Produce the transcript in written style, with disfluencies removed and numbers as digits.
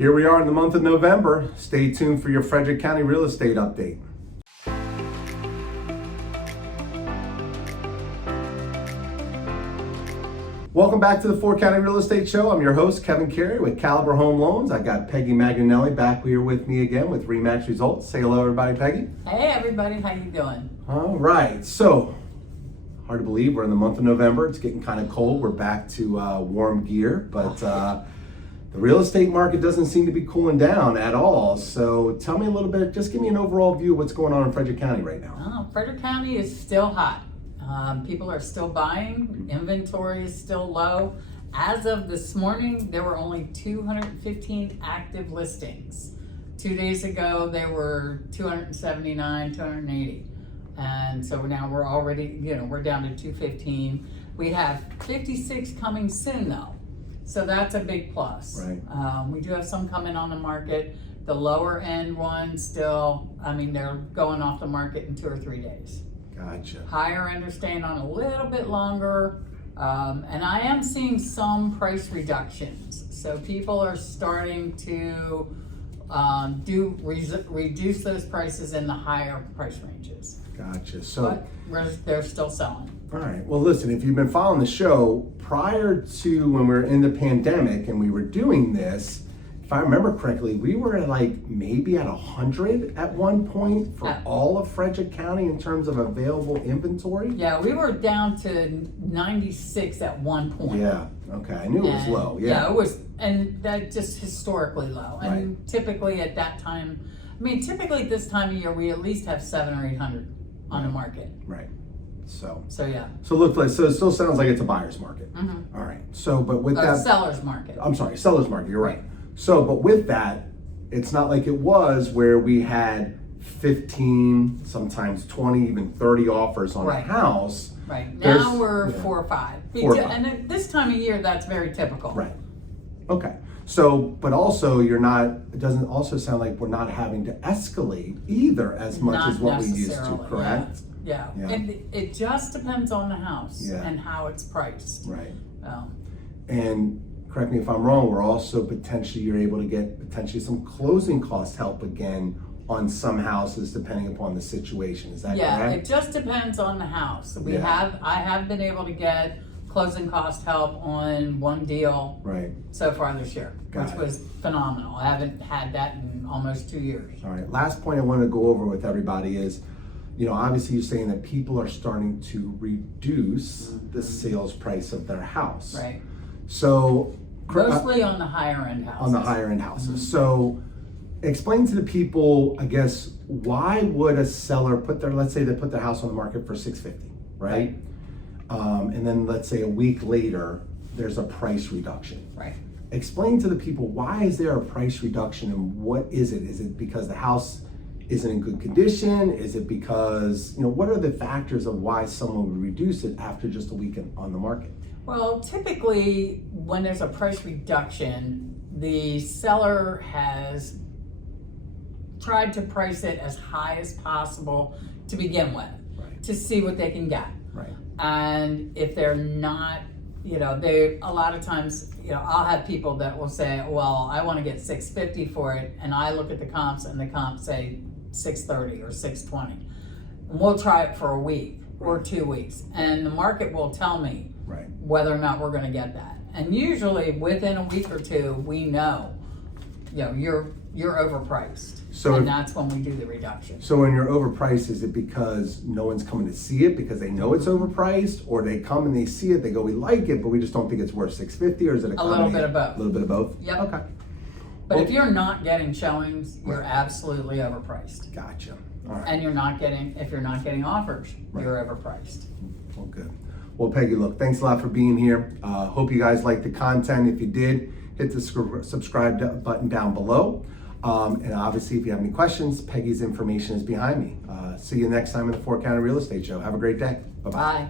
Here we are in the month of November. Stay tuned for your Frederick County real estate update. Welcome back to the 4 County Real Estate Show. I'm your host, Kevin Carey with Caliber Home Loans. I got Peggy Magnanelli back here with me again with Rematch Results. Say hello, everybody, Peggy. Hey, everybody. How you doing? All right. So, hard to believe we're in the month of November. It's getting kind of cold. We're back to warm gear, but the real estate market doesn't seem to be cooling down at all. So, tell me a little bit. Just give me an overall view of what's going on in Frederick County right now. Frederick County is still hot. People are still buying. Inventory is still low. As of this morning, there were only 215 active listings. 2 days ago, there were 279, 280. And so now we're already, we're down to 215. We have 56 coming soon though. So that's a big plus. Right. We do have some coming on the market. The lower end ones still, they're going off the market in 2 or 3 days. Gotcha. Higher end are staying on a little bit longer. And I am seeing some price reductions. So people are starting to reduce those prices in the higher price ranges. Gotcha. So they're still selling. All right. Well, listen, if you've been following the show, prior to when we were in the pandemic and we were doing this, if I remember correctly, we were at maybe at 100 at one point for all of Frederick County in terms of available inventory. Yeah, we were down to 96 at one point. Yeah. Okay. I knew it was low. Yeah. It was, and that just historically low. And typically at that time, typically at this time of year, we at least have 700 or 800 on the market. Right. So yeah. So it still sounds like it's a buyer's market. Mm-hmm. All right. So, but with that, seller's market. I'm sorry, seller's market. You're right. So, but with that, it's not like it was where we had 15, sometimes 20, even 30 offers on a house. Right. Now we're 4 or 5. And at this time of year, that's very typical. Right. Okay. So, but also it doesn't also sound like we're not having to escalate either as much as what we used to, correct? Yeah. And it just depends on the house and how it's priced. Right. And correct me if I'm wrong, we're also you're able to get potentially some closing cost help again on some houses depending upon the situation. Is that correct? Yeah, it just depends on the house. I have been able to get closing cost help on one deal so far this year, which was phenomenal. I haven't had that in almost 2 years. All right, last point I want to go over with everybody is, obviously you're saying that people are starting to reduce the sales price of their house. Right. So mostly on the higher end houses. On the higher end houses. Mm-hmm. So explain to the people, I guess, why would a seller let's say they put their house on the market for $650, right? And then let's say a week later, there's a price reduction. Right. Explain to the people, why is there a price reduction and what is it? Is it because the house isn't in good condition? Is it because, what are the factors of why someone would reduce it after just a week on the market? Well, typically when there's a price reduction, the seller has tried to price it as high as possible to begin with, to see what they can get. Right. And if they're not, a lot of times, I'll have people that will say, well, I want to get $650 for it. And I look at the comps and the comps say $630 or $620. And we'll try it for a week or 2 weeks. And the market will tell me whether or not we're going to get that. And usually within a week or two, we know, you're overpriced. And that's when we do the reduction. So when you're overpriced, is it because no one's coming to see it because they know it's overpriced, or they come and they see it, they go, we like it, but we just don't think it's worth $650, or is it a little bit of both? A little bit of both? Yep. Okay. But if you're not getting showings, you're absolutely overpriced. Gotcha. All right. And if you're not getting offers, you're overpriced. Well, good. Well, Peggy, look, thanks a lot for being here. Hope you guys liked the content. If you did, hit the subscribe button down below. And obviously, if you have any questions, Peggy's information is behind me. See you next time in the 4 County Real Estate Show. Have a great day. Bye-bye. Bye.